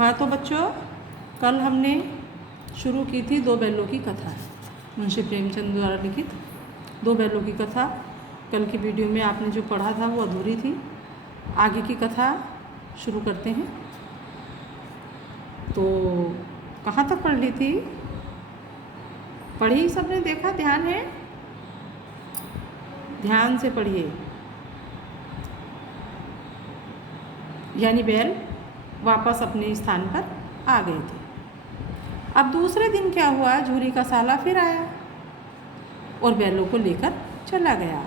हाँ तो बच्चों, कल हमने शुरू की थी दो बैलों की कथा, मुंशी प्रेमचंद द्वारा लिखित दो बैलों की कथा। कल की वीडियो में आपने जो पढ़ा था वो अधूरी थी। आगे की कथा शुरू करते हैं। तो कहाँ तक पढ़ ली थी? पढ़ी सबने? देखा? ध्यान है? ध्यान से पढ़िए। यानी बैल वापस अपने स्थान पर आ गए थे। अब दूसरे दिन क्या हुआ? झूरी का साला फिर आया और बैलों को लेकर चला गया।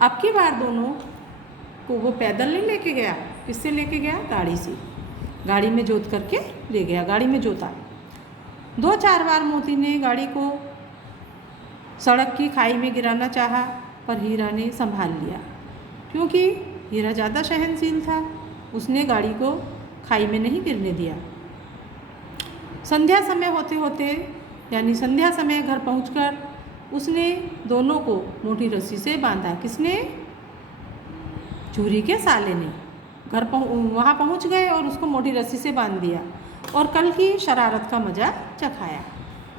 अब की बार दोनों को वो पैदल नहीं लेके गया। किससे लेके गया? गाड़ी से। गाड़ी में जोत करके ले गया। गाड़ी में जोता। 2-4 बार मोती ने गाड़ी को सड़क की खाई में गिराना चाहा, पर हीरा ने संभाल लिया, क्योंकि हीरा ज़्यादा सहनशील था। उसने गाड़ी को खाई में नहीं गिरने दिया। संध्या समय होते होते यानी संध्या समय घर पहुंचकर उसने दोनों को मोटी रस्सी से बांधा। किसने? झूरी के साले ने। वहाँ पहुंच गए और उसको मोटी रस्सी से बांध दिया और कल की शरारत का मज़ा चखाया।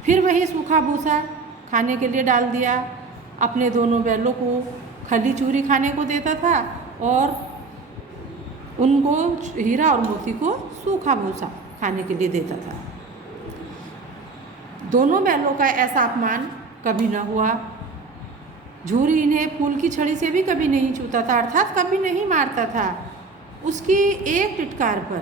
फिर वही सूखा भूसा खाने के लिए डाल दिया। अपने दोनों बैलों को खली चूरी खाने को देता था और उनको, हीरा और मोती को, सूखा भूसा खाने के लिए देता था। दोनों बैलों का ऐसा अपमान कभी न हुआ। झूरी इन्हें फूल की छड़ी से भी कभी नहीं छूता था, अर्थात कभी नहीं मारता था। उसकी एक टिटकार पर,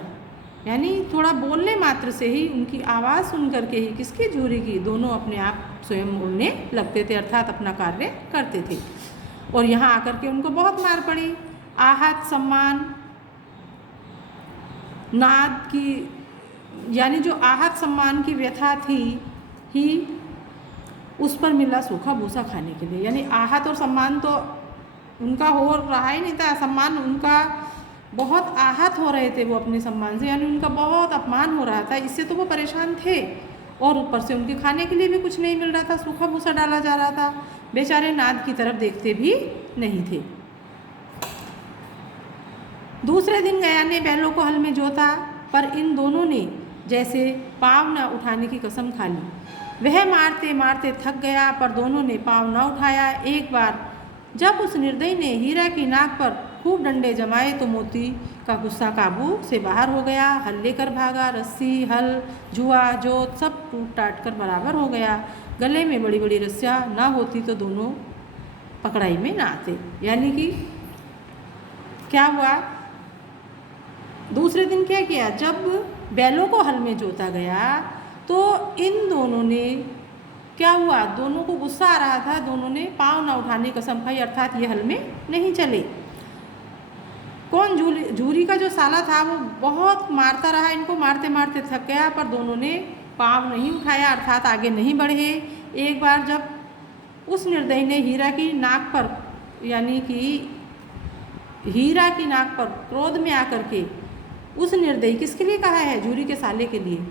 यानी थोड़ा बोलने मात्र से ही, उनकी आवाज़ सुन करके ही, किसकी? झूरी की, दोनों अपने आप स्वयं उड़ने लगते थे, अर्थात अपना कार्य करते थे। और यहाँ आकर के उनको बहुत मार पड़ी। आहत, सम्मान, नाद की, यानी जो आहत सम्मान की व्यथा थी ही उस पर मिला सूखा भूसा खाने के लिए। यानी आहत और सम्मान तो उनका हो रहा ही नहीं था। सम्मान उनका, बहुत आहत हो रहे थे वो अपने सम्मान से, यानी उनका बहुत अपमान हो रहा था। इससे तो वो परेशान थे और ऊपर से उनके खाने के लिए भी कुछ नहीं मिल रहा था, सूखा भूसा डाला जा रहा था। बेचारे नाद की तरफ देखते भी नहीं थे। दूसरे दिन गया ने बैलों को हल में जोता, पर इन दोनों ने जैसे पाँव न उठाने की कसम खा ली। वह मारते मारते थक गया, पर दोनों ने पाँव न उठाया। एक बार जब उस निर्दयी ने हीरा की नाक पर खूब डंडे जमाए तो मोती का गुस्सा काबू से बाहर हो गया। हल लेकर भागा। रस्सी, हल, जुआ, जोत सब टूट टाट कर बराबर हो गया। गले में बड़ी बड़ी रस्सियाँ ना होती तो दोनों पकड़ाई में ना आते। यानी कि क्या हुआ? दूसरे दिन क्या किया? जब बैलों को हल में जोता गया तो इन दोनों ने, क्या हुआ? दोनों को गुस्सा आ रहा था। दोनों ने पाँव ना उठाने की कसम खाई, अर्थात ये हल में नहीं चले। कौन? झूरी का जो साला था वो बहुत मारता रहा इनको, मारते मारते थक गया, पर दोनों ने पाँव नहीं उठाया, अर्थात आगे नहीं बढ़े। एक बार जब उस निर्दयी ने हीरा की नाक पर, यानी कि हीरा की नाक पर क्रोध में आकर के, उस निर्दयी, किसके लिए कहा है? झूरी के साले के लिए,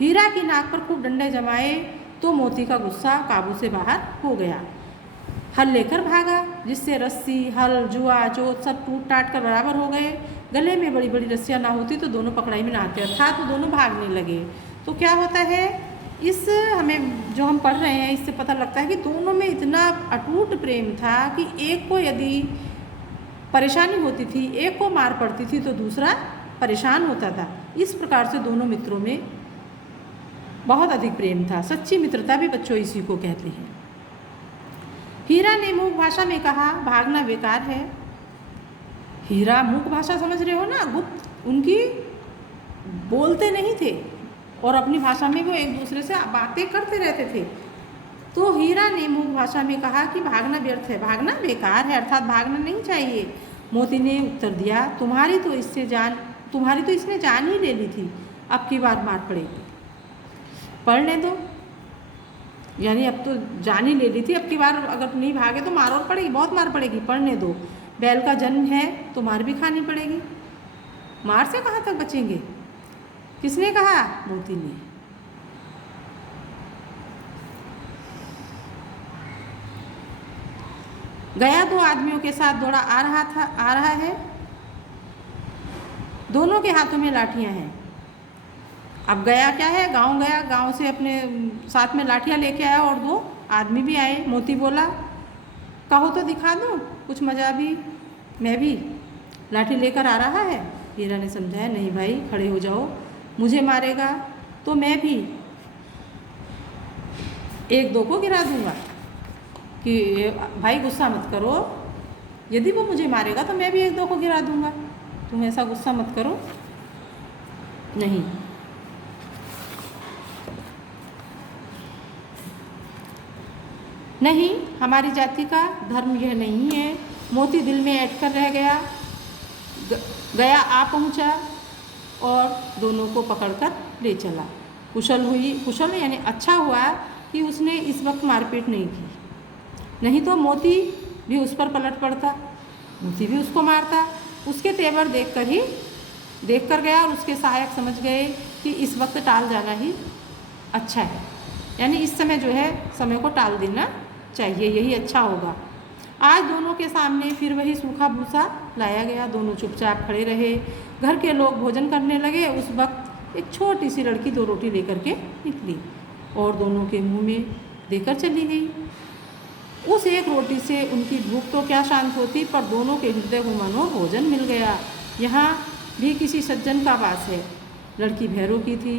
हीरा की नाक पर खूब डंडे जमाए तो मोती का गुस्सा काबू से बाहर हो गया। हल लेकर भागा, जिससे रस्सी, हल, जुआ, चोट सब टूट टाट कर बराबर हो गए। गले में बड़ी बड़ी रस्सियाँ ना होती तो दोनों पकड़ाई में ना आते, अर्थात वो दोनों भागने लगे। तो क्या होता है, इस हमें जो हम पढ़ रहे हैं इससे पता लगता है कि दोनों में इतना अटूट प्रेम था कि एक को यदि परेशानी होती थी, एक को मार पड़ती थी तो दूसरा परेशान होता था। इस प्रकार से दोनों मित्रों में बहुत अधिक प्रेम था। सच्ची मित्रता भी बच्चों इसी को कहते हैं। हीरा ने मूक भाषा में कहा, भागना बेकार है। हीरा मूक भाषा समझ रहे हो ना? गुप्त, उनकी बोलते नहीं थे और अपनी भाषा में वो एक दूसरे से बातें करते रहते थे। तो हीरा ने मूक भाषा में कहा कि भागना व्यर्थ है, भागना बेकार है, अर्थात भागना नहीं चाहिए। मोती ने उत्तर दिया, तुम्हारी तो इसने जान ही ले ली थी, अब की बार मार पड़ेगी। पढ़ने दो, यानी अब तो जान ही ले ली थी, अब की बार अगर नहीं भागे तो मार और पड़ेगी, बहुत मार पड़ेगी। पढ़ने दो, बैल का जन्म है तो मार भी खानी पड़ेगी। मार से कहाँ तक बचेंगे? किसने कहा? मोती ने। गया 2 आदमियों के साथ दौड़ा आ रहा है। दोनों के हाथों में लाठियां हैं। अब गया क्या है, गांव गया, गांव से अपने साथ में लाठियाँ लेके आया और 2 आदमी भी आए। मोती बोला कहो तो दिखा दूँ कुछ मजा भी, मैं भी लाठी लेकर आ रहा है। हीरा ने समझाया नहीं भाई खड़े हो जाओ, मुझे मारेगा तो मैं भी 1-2 को गिरा दूँगा। कि भाई गुस्सा मत करो, यदि वो मुझे मारेगा तो मैं भी 1-2 को गिरा दूँगा, तुम ऐसा गुस्सा मत करो। नहीं, नहीं हमारी जाति का धर्म यह नहीं है। मोती दिल में ऐंठ कर रह गया, गया आ पहुँचा और दोनों को पकड़कर ले चला। कुशल हुई, कुशल यानी अच्छा हुआ कि उसने इस वक्त मारपीट नहीं की, नहीं तो मोती भी उस पर पलट पड़ता, मोती भी उसको मारता। उसके तेवर देख कर गया और उसके सहायक समझ गए कि इस वक्त टाल जाना ही अच्छा है, यानी इस समय जो है समय को टाल देना चाहिए, यही अच्छा होगा। आज दोनों के सामने फिर वही सूखा भूसा लाया गया। दोनों चुपचाप खड़े रहे। घर के लोग भोजन करने लगे। उस वक्त एक छोटी सी लड़की 2 रोटी लेकर के निकली और दोनों के मुंह में देकर चली गई। उस एक रोटी से उनकी भूख तो क्या शांत होती, पर दोनों के हृदय को मानो भोजन मिल गया। यहाँ भी किसी सज्जन का वास है। लड़की भैरों की थी,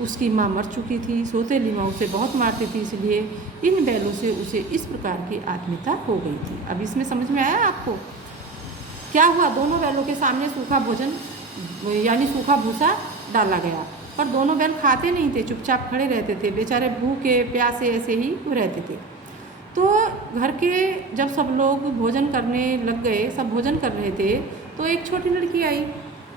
उसकी माँ मर चुकी थी, सौतेली माँ उसे बहुत मारती थी, इसलिए इन बैलों से उसे इस प्रकार की आत्मीयता हो गई थी। अब इसमें समझ में आया आपको क्या हुआ? दोनों बैलों के सामने सूखा भोजन यानी सूखा भूसा डाला गया, पर दोनों बैल खाते नहीं थे, चुपचाप खड़े रहते थे, बेचारे भूखे प्यासे ऐसे ही रहते थे। तो घर के जब सब लोग भोजन करने लग गए, सब भोजन कर रहे थे, तो एक छोटी लड़की आई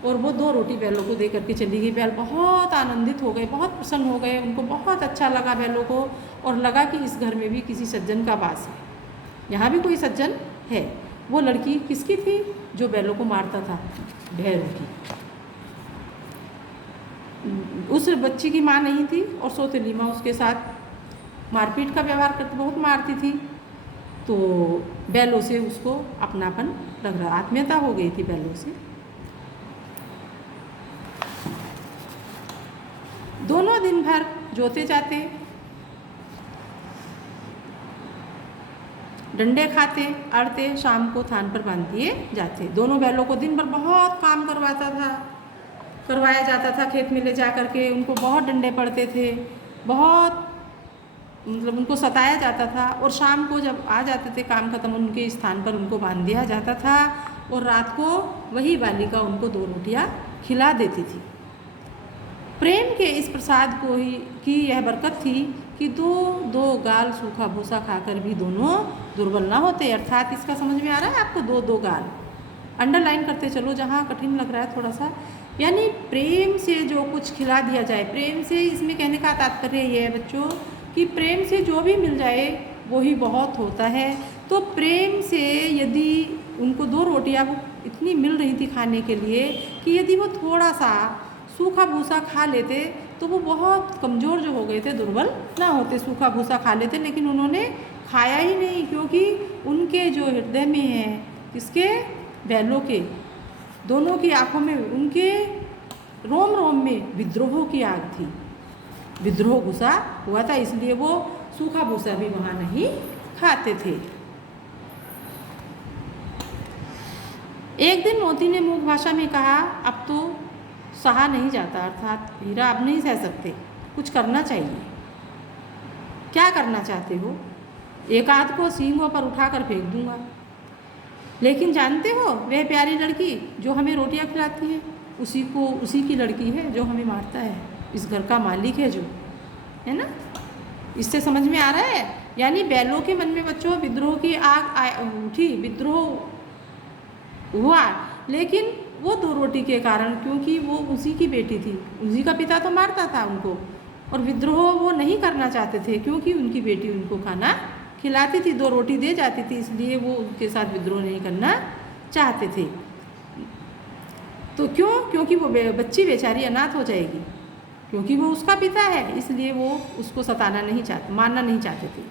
और वो 2 रोटी बैलों को दे करके चली गई। बैल बहुत आनंदित हो गए, बहुत प्रसन्न हो गए, उनको बहुत अच्छा लगा बैलों को, और लगा कि इस घर में भी किसी सज्जन का वास है, यहाँ भी कोई सज्जन है। वो लड़की किसकी थी? जो बैलों को मारता था, भैरों की। उस बच्ची की माँ नहीं थी और सौतेली माँ उसके साथ मारपीट का व्यवहार करती, बहुत मारती थी। तो बैलों से उसको अपनापन लग रहा, आत्मीयता हो गई थी बैलों से। दोनों दिन भर जोते जाते, डंडे खाते, अड़ते, शाम को थान पर बांध दिए जाते। दोनों बैलों को दिन भर बहुत काम करवाया जाता था। खेत में ले जा कर के उनको बहुत डंडे पड़ते थे, बहुत मतलब उनको सताया जाता था। और शाम को जब आ जाते थे काम खत्म, उनके स्थान पर उनको बांध दिया जाता था और रात को वही बालिका उनको 2 रोटियां खिला देती थी। प्रेम के इस प्रसाद को ही की यह बरकत थी कि 2 गाल सूखा भूसा खाकर भी दोनों दुर्बल ना होते। अर्थात इसका समझ में आ रहा है आपको? 2 गाल अंडरलाइन करते चलो जहाँ कठिन लग रहा है थोड़ा सा। यानी प्रेम से जो कुछ खिला दिया जाए, प्रेम से इसमें कहने का तात्पर्य ये है बच्चों कि प्रेम से जो भी मिल जाए वो ही बहुत होता है। तो प्रेम से यदि उनको 2 रोटियां वो इतनी मिल रही थी खाने के लिए कि यदि वो थोड़ा सा सूखा भूसा खा लेते तो वो बहुत कमज़ोर जो हो गए थे, दुर्बल ना होते, सूखा भूसा खा लेते। लेकिन उन्होंने खाया ही नहीं, क्योंकि उनके जो हृदय में है, किसके? बैलों के, दोनों की आंखों में, उनके रोम रोम में विद्रोह की आग थी, विद्रोह घुसा हुआ था, इसलिए वो सूखा भूसा भी वहाँ नहीं खाते थे। एक दिन मोती ने मूक भाषा में कहा, अब तो सहा नहीं जाता, अर्थात हीरा अब नहीं सह सकते, कुछ करना चाहिए। क्या करना चाहते हो? एक आध को सींगों पर उठाकर फेंक दूंगा, लेकिन जानते हो वह प्यारी लड़की जो हमें रोटियां खिलाती है, उसी की लड़की है जो हमें मारता है, इस घर का मालिक है जो, है ना? इससे समझ में आ रहा है? यानी बैलों के मन में बच्चों विद्रोह की आग उठी, विद्रोह हुआ, लेकिन वो 2 रोटी के कारण, क्योंकि वो उसी की बेटी थी, उसी का पिता तो मारता था उनको, और विद्रोह वो नहीं करना चाहते थे क्योंकि उनकी बेटी उनको खाना खिलाती थी, 2 रोटी दे जाती थी, इसलिए वो उनके साथ विद्रोह नहीं करना चाहते थे। तो क्योंकि वो बच्ची बेचारी अनाथ हो जाएगी, क्योंकि वो उसका पिता है, इसलिए वो उसको सताना नहीं चाहते, मारना नहीं चाहते थे।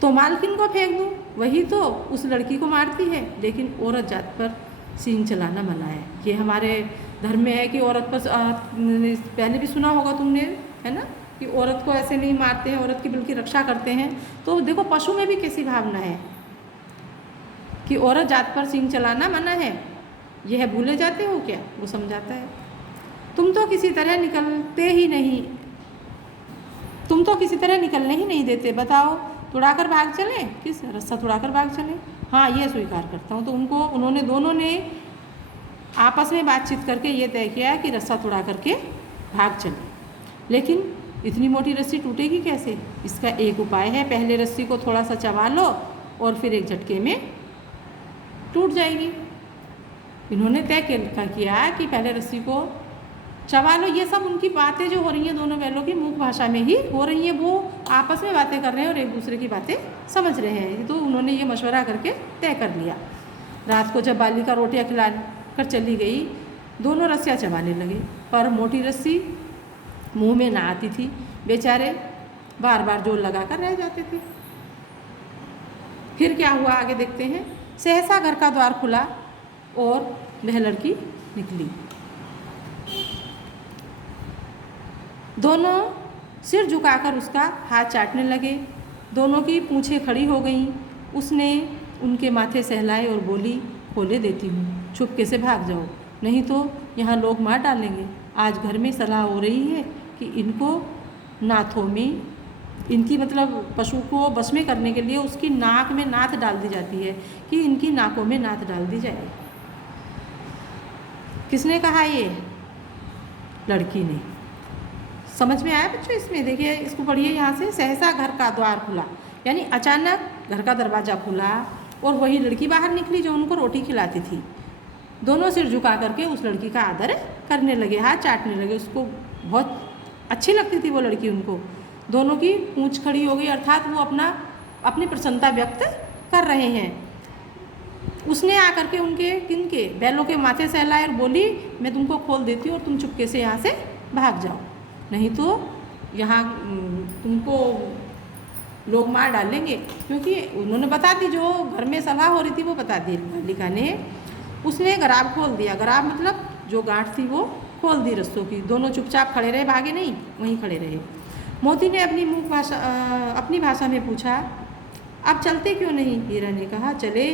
तो मालकिन को फेंक दूँ, वही तो उस लड़की को मारती है, लेकिन औरत जात पर सींग चलाना मना है। ये हमारे धर्म में है कि औरत पर पहले भी सुना होगा तुमने, है ना, कि औरत को ऐसे नहीं मारते हैं, औरत की बल्कि रक्षा करते हैं। तो देखो पशु में भी कैसी भावना है कि औरत जात पर सींग चलाना मना है, यह भूले जाते हो क्या, वो समझाता है। तुम तो किसी तरह निकलते ही नहीं, तुम तो किसी तरह निकलने ही नहीं देते, बताओ तुड़ाकर भाग चले, किस रस्सा तुड़ाकर भाग चले। हाँ ये स्वीकार करता हूँ। तो उन्होंने दोनों ने आपस में बातचीत करके ये तय किया कि रस्सा तुड़ा करके भाग चले। लेकिन इतनी मोटी रस्सी टूटेगी कैसे? इसका एक उपाय है, पहले रस्सी को थोड़ा सा चबा लो और फिर एक झटके में टूट जाएगी। इन्होंने तय किया कि पहले रस्सी को चबा लो। ये सब उनकी बातें जो हो रही हैं दोनों बैलों की मुख भाषा में ही हो रही हैं, वो आपस में बातें कर रहे हैं और एक दूसरे की बातें समझ रहे हैं। तो उन्होंने ये मशवरा करके तय कर लिया। रात को जब बालिका रोटियां खिला कर चली गई, दोनों रस्सियाँ चबाने लगे, पर मोटी रस्सी मुंह में ना आती थी, बेचारे बार बार जोर लगा कर रह जाते थे। फिर क्या हुआ आगे देखते हैं। सहसा घर का द्वार खुला और वह लड़की निकली। दोनों सिर झुकाकर उसका हाथ चाटने लगे, दोनों की पूँछें खड़ी हो गईं। उसने उनके माथे सहलाए और बोली, खोले देती हूँ, चुपके से भाग जाओ, नहीं तो यहाँ लोग मार डालेंगे। आज घर में सलाह हो रही है कि इनको नाथों में, इनकी मतलब पशु को बस में करने के लिए उसकी नाक में नाथ डाल दी जाती है, कि इनकी नाकों में नाथ डाल दी जाए। किसने कहा ये? लड़की ने। समझ में आया बच्चों? इसमें देखिए, इसको पढ़िए यहाँ से। सहसा घर का द्वार खुला, यानी अचानक घर का दरवाज़ा खुला और वही लड़की बाहर निकली जो उनको रोटी खिलाती थी। दोनों सिर झुका करके उस लड़की का आदर करने लगे, हाथ चाटने लगे। उसको बहुत अच्छी लगती थी वो लड़की उनको। दोनों की पूँछ खड़ी हो गई, अर्थात वो अपनी प्रसन्नता व्यक्त कर रहे हैं। उसने आकर के किनके बैलों के माथे सहलाए और बोली, मैं तुमको खोल देती हूँ और तुम चुपके से यहाँ से भाग जाओ, नहीं तो यहाँ तुमको लोग मार डालेंगे। क्योंकि उन्होंने बता दी, जो घर में सलाह हो रही थी वो बता दी बालिका ने। उसने गराब खोल दिया, गराब मतलब जो गांठ थी वो खोल दी रस्सों की। दोनों चुपचाप खड़े रहे, भागे नहीं, वहीं खड़े रहे। मोती ने अपनी भाषा में पूछा, अब चलते क्यों नहीं? हीरा ने कहा, चले।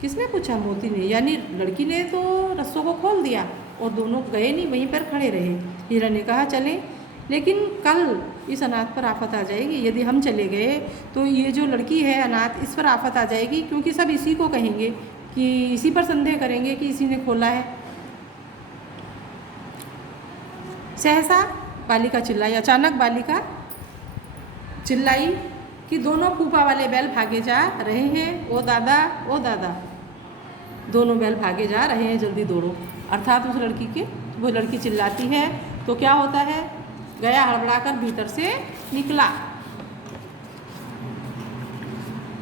किसने पूछा? मोती ने, यानी लड़की ने तो रस्सों को खोल दिया और दोनों गए नहीं, वहीं पर खड़े रहे। हीरा ने कहा, चले, लेकिन कल इस अनाथ पर आफत आ जाएगी। यदि हम चले गए तो ये जो लड़की है अनाथ, इस पर आफत आ जाएगी, क्योंकि सब इसी को कहेंगे कि इसी पर संदेह करेंगे कि इसी ने खोला है। सहसा बालिका चिल्लाई, अचानक बालिका चिल्लाई कि दोनों फूफा वाले बैल भागे जा रहे हैं। ओ दादा, ओ दादा, दोनों बैल भागे जा रहे हैं, जल्दी दौड़ो। अर्थात उस लड़की के, वो लड़की चिल्लाती है तो क्या होता है? गया हड़बड़ाकर भीतर से निकला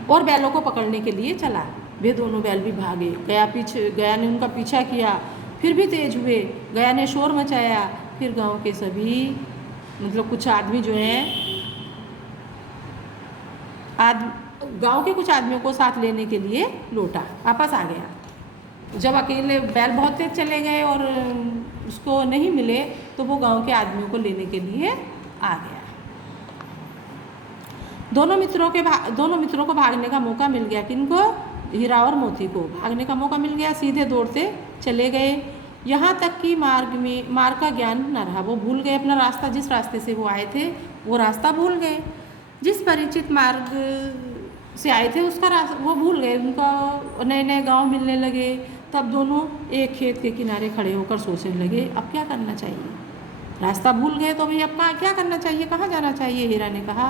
और बैलों को पकड़ने के लिए चला। वे दोनों बैल भी भागे। गया ने उनका पीछा किया, फिर भी तेज हुए। गया ने शोर मचाया, फिर गांव के सभी मतलब कुछ आदमी जो हैं, गांव के कुछ आदमियों को साथ लेने के लिए लौटा, वापस आ गया। जब अकेले बैल बहुत तेज चले गए और उसको नहीं मिले तो वो गांव के आदमियों को लेने के लिए आ गया। दोनों मित्रों को भागने का मौका मिल गया। किनको? हीरा और मोती को भागने का मौका मिल गया। सीधे दौड़ते चले गए, यहाँ तक कि मार्ग का ज्ञान न रहा। वो भूल गए अपना रास्ता, जिस रास्ते से वो आए थे वो रास्ता भूल गए। जिस परिचित मार्ग से आए थे उसका रास्ता वो भूल गए। उनका नए नए गांव मिलने लगे। तब दोनों एक खेत के किनारे खड़े होकर सोचने लगे, अब क्या करना चाहिए? रास्ता भूल गए तो भाई अब क्या करना चाहिए, कहाँ जाना चाहिए? हीरा ने कहा,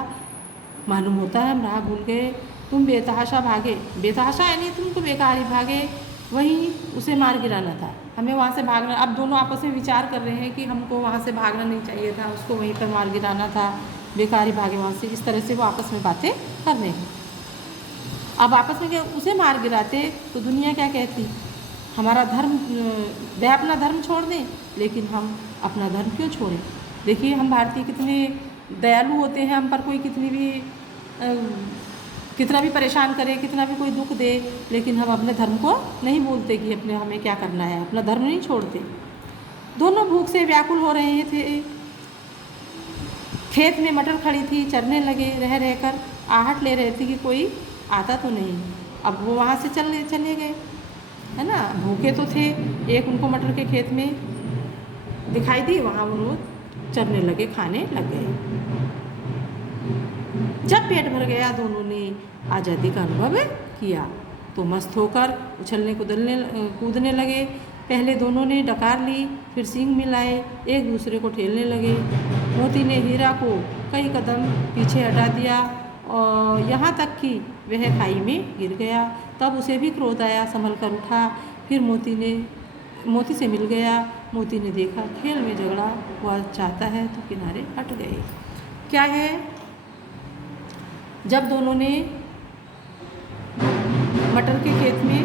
मालूम होता है हम राह भूल गए। तुम बेतहाशा भागे, बेतहाशा यानी तुम तो बेकार ही भागे, वहीं उसे मार गिराना था, हमें वहाँ से भागना। अब दोनों आपस में विचार कर रहे हैं कि हमको वहाँ से भागना नहीं चाहिए था, उसको वहीं पर मार गिराना था, बेकार ही भागे वहाँ से। इस तरह से वो आपस में बातें कर रहे हैं। अब आपस में उसे मार गिराते तो दुनिया क्या कहती? हमारा धर्म, वह अपना धर्म छोड़ दें, लेकिन हम अपना धर्म क्यों छोड़ें? देखिए हम भारतीय कितने दयालु होते हैं, हम पर कोई कितना भी परेशान करे, कितना भी कोई दुख दे, लेकिन हम अपने धर्म को नहीं बोलते कि हमें क्या करना है, अपना धर्म नहीं छोड़ते। दोनों भूख से व्याकुल हो रहे थे। खेत में मटर खड़ी थी, चरने लगे, रह रहकर आहट ले रहे थे कि कोई आता तो नहीं। अब वो वहाँ से चले गए, है ना, भूखे तो थे। एक उनको मटर के खेत में दिखाई दी, वहाँ वो चरने लगे, खाने लग गए। जब पेट भर गया, दोनों ने आज़ादी का अनुभव किया तो मस्त होकर उछलने कूदने लगे। पहले दोनों ने डकार ली, फिर सींग मिलाए, एक दूसरे को ठेलने लगे। मोती ने हीरा को कई कदम पीछे हटा दिया और यहाँ तक कि वह खाई में गिर गया। तब उसे भी क्रोध आया, संभल कर उठा, फिर मोती से मिल गया। मोती ने देखा खेल में झगड़ा हुआ चाहता है तो किनारे हट गए। क्या है, जब दोनों ने मटर के खेत में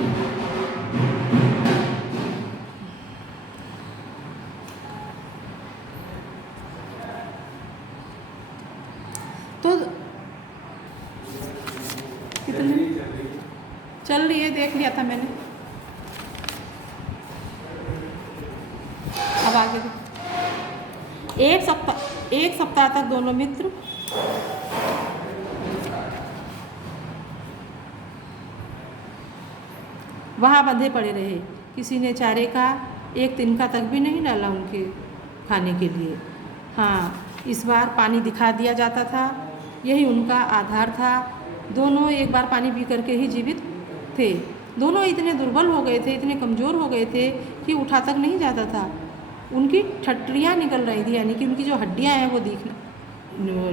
तो कितने चल रही है, देख लिया था मैंने। अब आगे एक सप्ताह तक दोनों मित्र वहाँ बंधे पड़े रहे। किसी ने चारे का एक तिनका तक भी नहीं डाला उनके खाने के लिए। हाँ, इस बार पानी दिखा दिया जाता था, यही उनका आधार था। दोनों एक बार पानी पी करके ही जीवित थे। दोनों इतने दुर्बल हो गए थे, इतने कमज़ोर हो गए थे कि उठा तक नहीं जाता था। उनकी ठट्ठरियाँ निकल रही थी, यानी कि उनकी जो हड्डियाँ हैं वो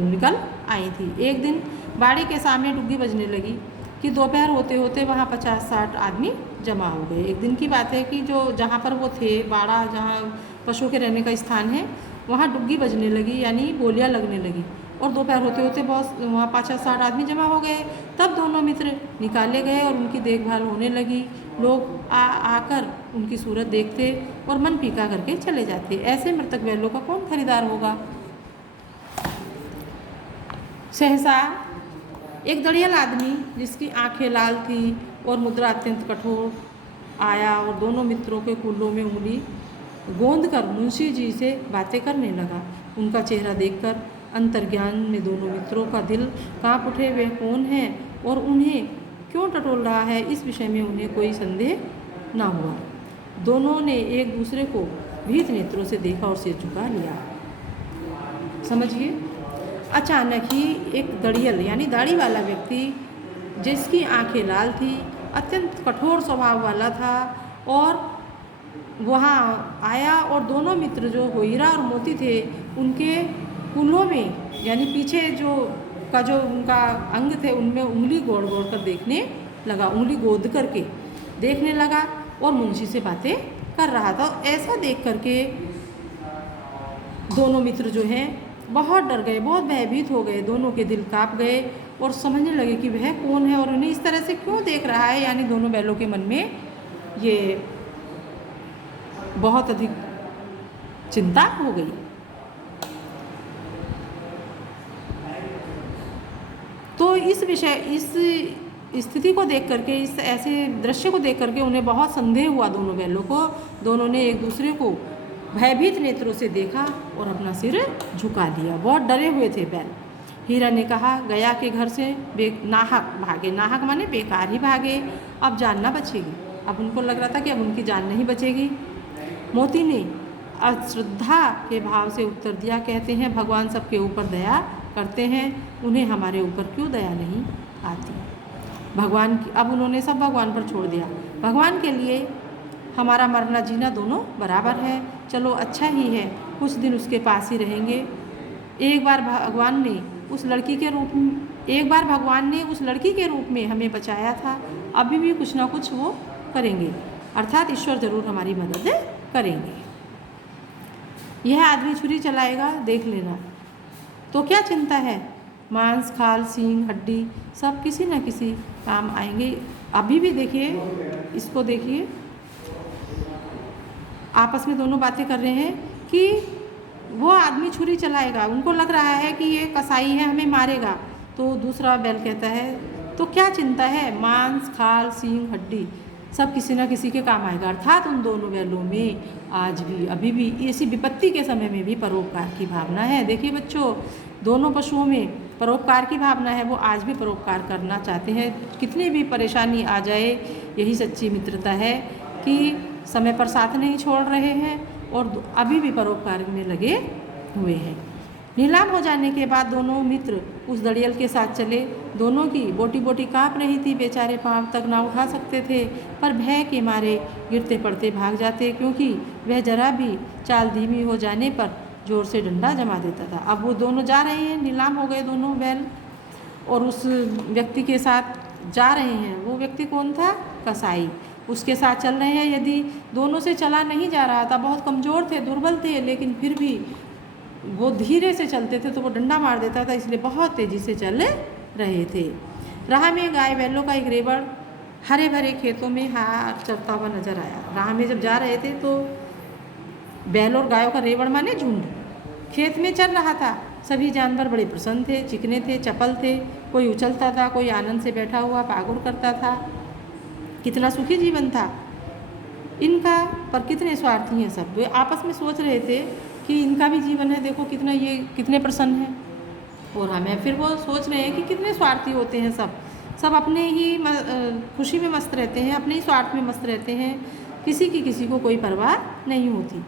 निकल आई थी। एक दिन बाड़ी के सामने डुग्गी बजने लगी कि दोपहर होते होते वहाँ 50-60 आदमी जमा हो गए। एक दिन की बात है कि जो जहाँ पर वो थे, बाड़ा जहाँ पशुओं के रहने का स्थान है, वहाँ डुग्गी बजने लगी, यानी बोलियाँ लगने लगी। और दोपहर होते होते बहुत वहाँ 50-60 आदमी जमा हो गए। तब दोनों मित्र निकाले गए और उनकी देखभाल होने लगी। लोग आकर उनकी सूरत देखते और मन फीका करके चले जाते। ऐसे मृतक बैलों का कौन खरीदार होगा। सहसा एक दड़ियल आदमी, जिसकी आंखें लाल थी और मुद्रा अत्यंत कठोर, आया और दोनों मित्रों के कुल्लों में उंगली गोंद कर मुंशी जी से बातें करने लगा। उनका चेहरा देखकर अंतर्ज्ञान में दोनों मित्रों का दिल काँप उठे। वे कौन हैं और उन्हें क्यों टटोल रहा है, इस विषय में उन्हें कोई संदेह न हुआ। दोनों ने एक दूसरे को भीत नेत्रों से देखा और सिर झुका लिया। समझिए, अचानक ही एक दड़ियल यानी दाढ़ी वाला व्यक्ति, जिसकी आंखें लाल थी, अत्यंत कठोर स्वभाव वाला था, और वहाँ आया और दोनों मित्र जो हीरा और मोती थे, उनके कुल्लों में यानी पीछे जो उनका अंग थे, उनमें उंगली गोड़ कर देखने लगा, उंगली गोद करके देखने लगा और मुंशी से बातें कर रहा था। ऐसा देख करके दोनों मित्र जो हैं बहुत डर गए, बहुत भयभीत हो गए। दोनों के दिल काँप गए और समझने लगे कि वह कौन है और उन्हें इस तरह से क्यों देख रहा है। यानी दोनों बैलों के मन में ये बहुत अधिक चिंता हो गई। तो इस स्थिति को देख करके, इस ऐसे दृश्य को देख करके उन्हें बहुत संदेह हुआ दोनों बैलों को। दोनों ने एक दूसरे को भयभीत नेत्रों से देखा और अपना सिर झुका लिया। बहुत डरे हुए थे बैल। हीरा ने कहा, गया के घर से नाहक भागे। नाहक माने बेकार ही भागे, अब जान ना बचेगी। अब उनको लग रहा था कि अब उनकी जान नहीं बचेगी। मोती ने अश्रद्धा के भाव से उत्तर दिया, कहते हैं भगवान सबके ऊपर दया करते हैं, उन्हें हमारे ऊपर क्यों दया नहीं आती। भगवान की, अब उन्होंने सब भगवान पर छोड़ दिया। भगवान के लिए हमारा मरना जीना दोनों बराबर है, चलो अच्छा ही है, कुछ दिन उसके पास ही रहेंगे। एक बार भगवान ने उस लड़की के रूप में हमें बचाया था, अभी भी कुछ ना कुछ वो करेंगे, अर्थात ईश्वर जरूर हमारी मदद करेंगे। यह आदमी छुरी चलाएगा, देख लेना। तो क्या चिंता है, मांस, खाल, सींग, हड्डी सब किसी न किसी काम आएंगे। अभी भी देखिए, इसको देखिए, आपस में दोनों बातें कर रहे हैं कि वो आदमी छुरी चलाएगा, उनको लग रहा है कि ये कसाई है, हमें मारेगा। तो दूसरा बैल कहता है, तो क्या चिंता है, मांस, खाल, सींग, हड्डी सब किसी न किसी के काम आएगा। अर्थात उन दोनों बैलों में आज भी अभी भी ऐसी विपत्ति के समय में भी परोपकार की भावना है। देखिए बच्चों, दोनों पशुओं में परोपकार की भावना है, वो आज भी परोपकार करना चाहते हैं। कितनी भी परेशानी आ जाए, यही सच्ची मित्रता है कि समय पर साथ नहीं छोड़ रहे हैं और अभी भी परोपकार में लगे हुए हैं। नीलाम हो जाने के बाद दोनों मित्र उस दड़ियल के साथ चले। दोनों की बोटी बोटी काँप रही थी, बेचारे पाँव तक ना उठा सकते थे, पर भय के मारे गिरते पड़ते भाग जाते, क्योंकि वह जरा भी चाल धीमी हो जाने पर जोर से डंडा जमा देता था। अब वो दोनों जा रहे हैं, नीलाम हो गए दोनों बैल, और उस व्यक्ति के साथ जा रहे हैं। वो व्यक्ति कौन था? कसाई। उसके साथ चल रहे हैं। यदि दोनों से चला नहीं जा रहा था, बहुत कमज़ोर थे, दुर्बल थे, लेकिन फिर भी वो धीरे से चलते थे तो वो डंडा मार देता था, इसलिए बहुत तेज़ी से चल रहे थे। राह में गाय बैलों का एक रेवड़ हरे भरे खेतों में हार चरता हुआ नजर आया। राह में जब जा रहे थे तो बैल और गायों का रेवड़ माने झुंड खेत में चल रहा था। सभी जानवर बड़े प्रसन्न थे, चिकने थे, चपल थे। कोई उछलता था, कोई आनंद से बैठा हुआ पागुर करता था। कितना सुखी जीवन था इनका, पर कितने स्वार्थी हैं सब। वे आपस में सोच रहे थे कि इनका भी जीवन है, देखो कितना ये कितने प्रसन्न हैं, और हमें फिर वो सोच रहे हैं कि कितने स्वार्थी होते हैं सब अपने ही खुशी में मस्त रहते हैं, अपने ही स्वार्थ में मस्त रहते हैं। किसी को कोई परवाह नहीं होती,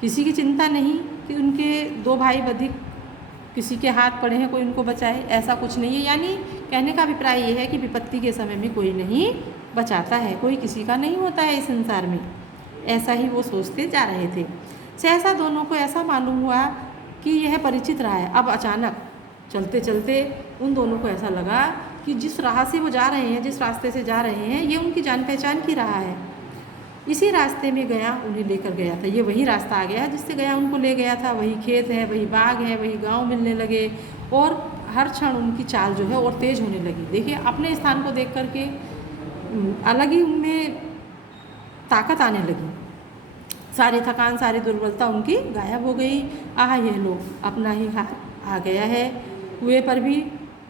किसी की चिंता नहीं कि उनके दो भाई बधिक किसी के हाथ पड़े हैं, कोई उनको बचाए, ऐसा कुछ नहीं है। यानी कहने का अभिप्राय ये है कि विपत्ति के समय में कोई नहीं बचाता है, कोई किसी का नहीं होता है इस संसार में। ऐसा ही वो सोचते जा रहे थे। सहसा दोनों को ऐसा मालूम हुआ कि यह परिचित रहा है। अब अचानक चलते चलते उन दोनों को ऐसा लगा कि जिस राह से वो जा रहे हैं, जिस रास्ते से जा रहे हैं, ये उनकी जान पहचान की राह है। इसी रास्ते में गया उन्हें लेकर गया था, ये वही रास्ता आ गया जिससे गया उनको ले गया था। वही खेत है, वही बाग है, वही गांव मिलने लगे, और हर क्षण उनकी चाल जो है और तेज होने लगी। देखिए, अपने स्थान को देख करके अलग ही उनमें ताकत आने लगी। सारी थकान, सारी दुर्बलता उनकी गायब हो गई। आह, यह लो, अपना ही हाथ आ गया है। कुएं पर भी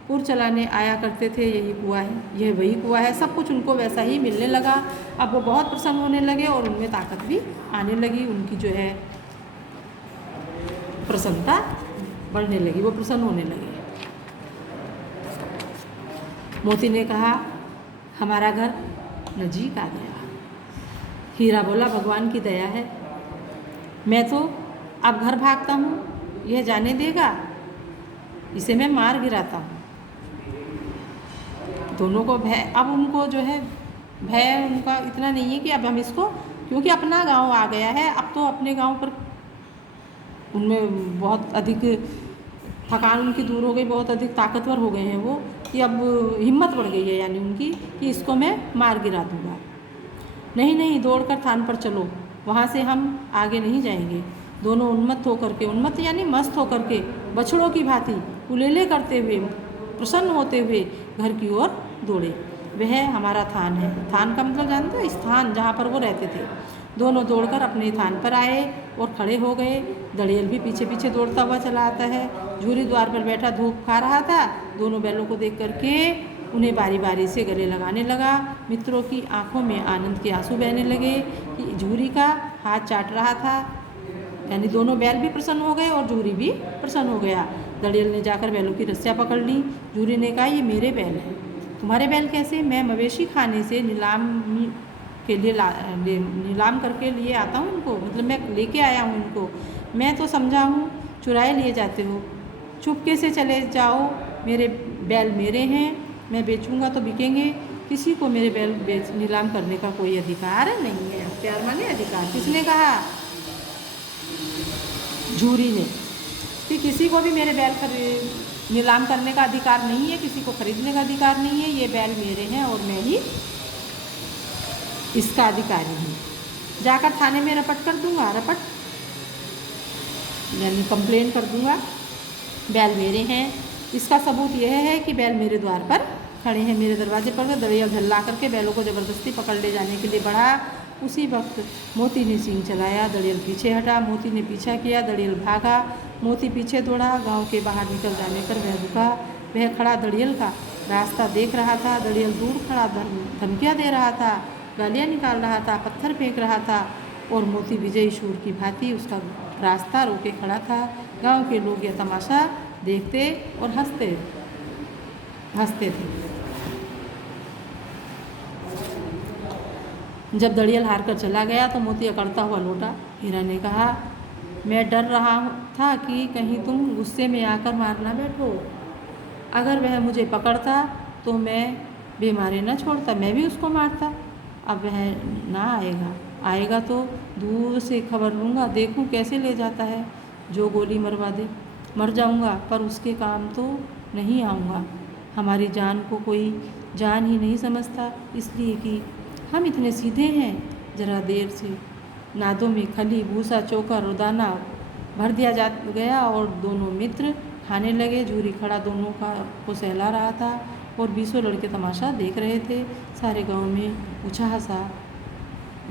पुर चलाने आया करते थे, यही कुआं है, यह वही कुआं है। सब कुछ उनको वैसा ही मिलने लगा। अब वो बहुत प्रसन्न होने लगे और उनमें ताकत भी आने लगी। उनकी जो है प्रसन्नता बढ़ने लगी, वो प्रसन्न होने लगे। मोती ने कहा, हमारा घर नजीक आ गया। हीरा बोला, भगवान की दया है, मैं तो अब घर भागता हूँ, यह जाने देगा, इसे मैं मार गिराता हूँ। दोनों को भय, अब उनको जो है भय उनका इतना नहीं है कि अब हम इसको, क्योंकि अपना गांव आ गया है, अब तो अपने गांव पर उनमें बहुत अधिक थकान उनकी दूर हो गई, बहुत अधिक ताकतवर हो गए हैं वो, कि अब हिम्मत बढ़ गई है यानी उनकी, कि इसको मैं मार गिरा दूँगा। नहीं, दौड़कर थान पर चलो, वहाँ से हम आगे नहीं जाएंगे। दोनों उन्मत्त होकर के, उन्मत्त यानी मस्त होकर के, बछड़ों की भांति उलेले करते हुए, प्रसन्न होते हुए घर की ओर दौड़े। वह हमारा थान है। थान का मतलब जानते हो? स्थान जहाँ पर वो रहते थे। दोनों दौड़कर अपने थान पर आए और खड़े हो गए। दड़ियल भी पीछे पीछे दौड़ता हुआ चला आता है। झूरी द्वार पर बैठा धूप खा रहा था। दोनों बैलों को देख करके उन्हें बारी बारी से गले लगाने लगा। मित्रों की आंखों में आनंद के आंसू बहने लगे कि झूरी का हाथ चाट रहा था, यानी दोनों बैल भी प्रसन्न हो गए और झूरी भी प्रसन्न हो गया। दड़ियल ने जाकर बैलों की रस्सियाँ पकड़ ली। झूरी ने कहा, ये मेरे बैल हैं। तुम्हारे बैल कैसे? मैं मवेशी खाने से नीलाम के लिए नीलाम करके लिए आता हूँ इनको, मतलब मैं लेके आया हूँ इनको। मैं तो समझा हूँ चुराए लिए जाते हो। चुपके से चले जाओ, मेरे बैल मेरे हैं, मैं बेचूंगा तो बिकेंगे। किसी को मेरे बैल बेच नीलाम करने का कोई अधिकार नहीं है। प्यार माने अधिकार। किसने कहा? झूरी ने, कि किसी को भी मेरे बैल नीलाम करने का अधिकार नहीं है, किसी को खरीदने का अधिकार नहीं है। ये बैल मेरे हैं और मैं ही इसका अधिकारी हूँ। जाकर थाने में रपट कर दूंगा, रपट यानी कंप्लेन कर दूंगा, बैल मेरे हैं। इसका सबूत यह है कि बैल मेरे द्वार पर खड़े हैं, मेरे दरवाजे पर। दड़ियल झल्ला करके बैलों को ज़बरदस्ती पकड़ ले जाने के लिए बढ़ा। उसी वक्त मोती ने सींग चलाया, दड़ियल पीछे हटा। मोती ने पीछा किया, दड़ियल भागा। मोती पीछे दौड़ा। गांव के बाहर निकल जाने पर वह रुका। वह खड़ा दड़ियल का रास्ता देख रहा था। दड़ियल दूर खड़ा धमकियाँ दे रहा था। गालियाँ निकाल रहा था, पत्थर फेंक रहा था और मोती विजयी शूर की भांति उसका रास्ता रोके खड़ा था। गांव के लोग यह तमाशा देखते और हंसते थे। जब दड़ियल हार कर चला गया तो मोती अकड़ता हुआ लौटा। हीरा ने कहा, मैं डर रहा था कि कहीं तुम गुस्से में आकर मार ना बैठो। अगर वह मुझे पकड़ता तो मैं बेमारे न छोड़ता, मैं भी उसको मारता। अब वह ना आएगा तो दूर से खबर लूँगा, देखूँ कैसे ले जाता है। जो गोली मरवा दे, मर जाऊँगा, पर उसके काम तो नहीं आऊँगा। हमारी जान को कोई जान ही नहीं समझता, इसलिए कि हम इतने सीधे हैं। जरा देर से नादों में खली, भूसा, चोकर और दाना भर दिया गया और दोनों मित्र खाने लगे। झूरी खड़ा दोनों को सहला रहा था और 20 लड़के तमाशा देख रहे थे। सारे गांव में उत्साह सा,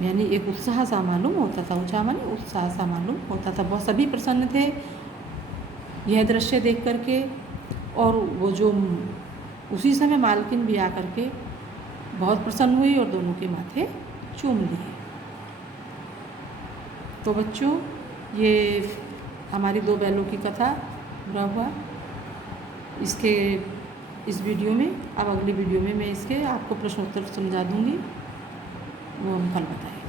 यानी एक उत्साह सा मालूम होता था। उत्साह माने उत्साह सा मालूम होता था। बहुत सभी प्रसन्न थे यह दृश्य देख करके। और वो जो उसी समय मालकिन भी आकर के बहुत प्रसन्न हुई और दोनों के माथे चूम लिए। तो बच्चों, ये हमारी 2 बैलों की कथा पूरा हुआ। इस वीडियो में, अब अगली वीडियो में मैं इसके आपको प्रश्नोत्तर समझा दूँगी, वो हम कल बताएंगे।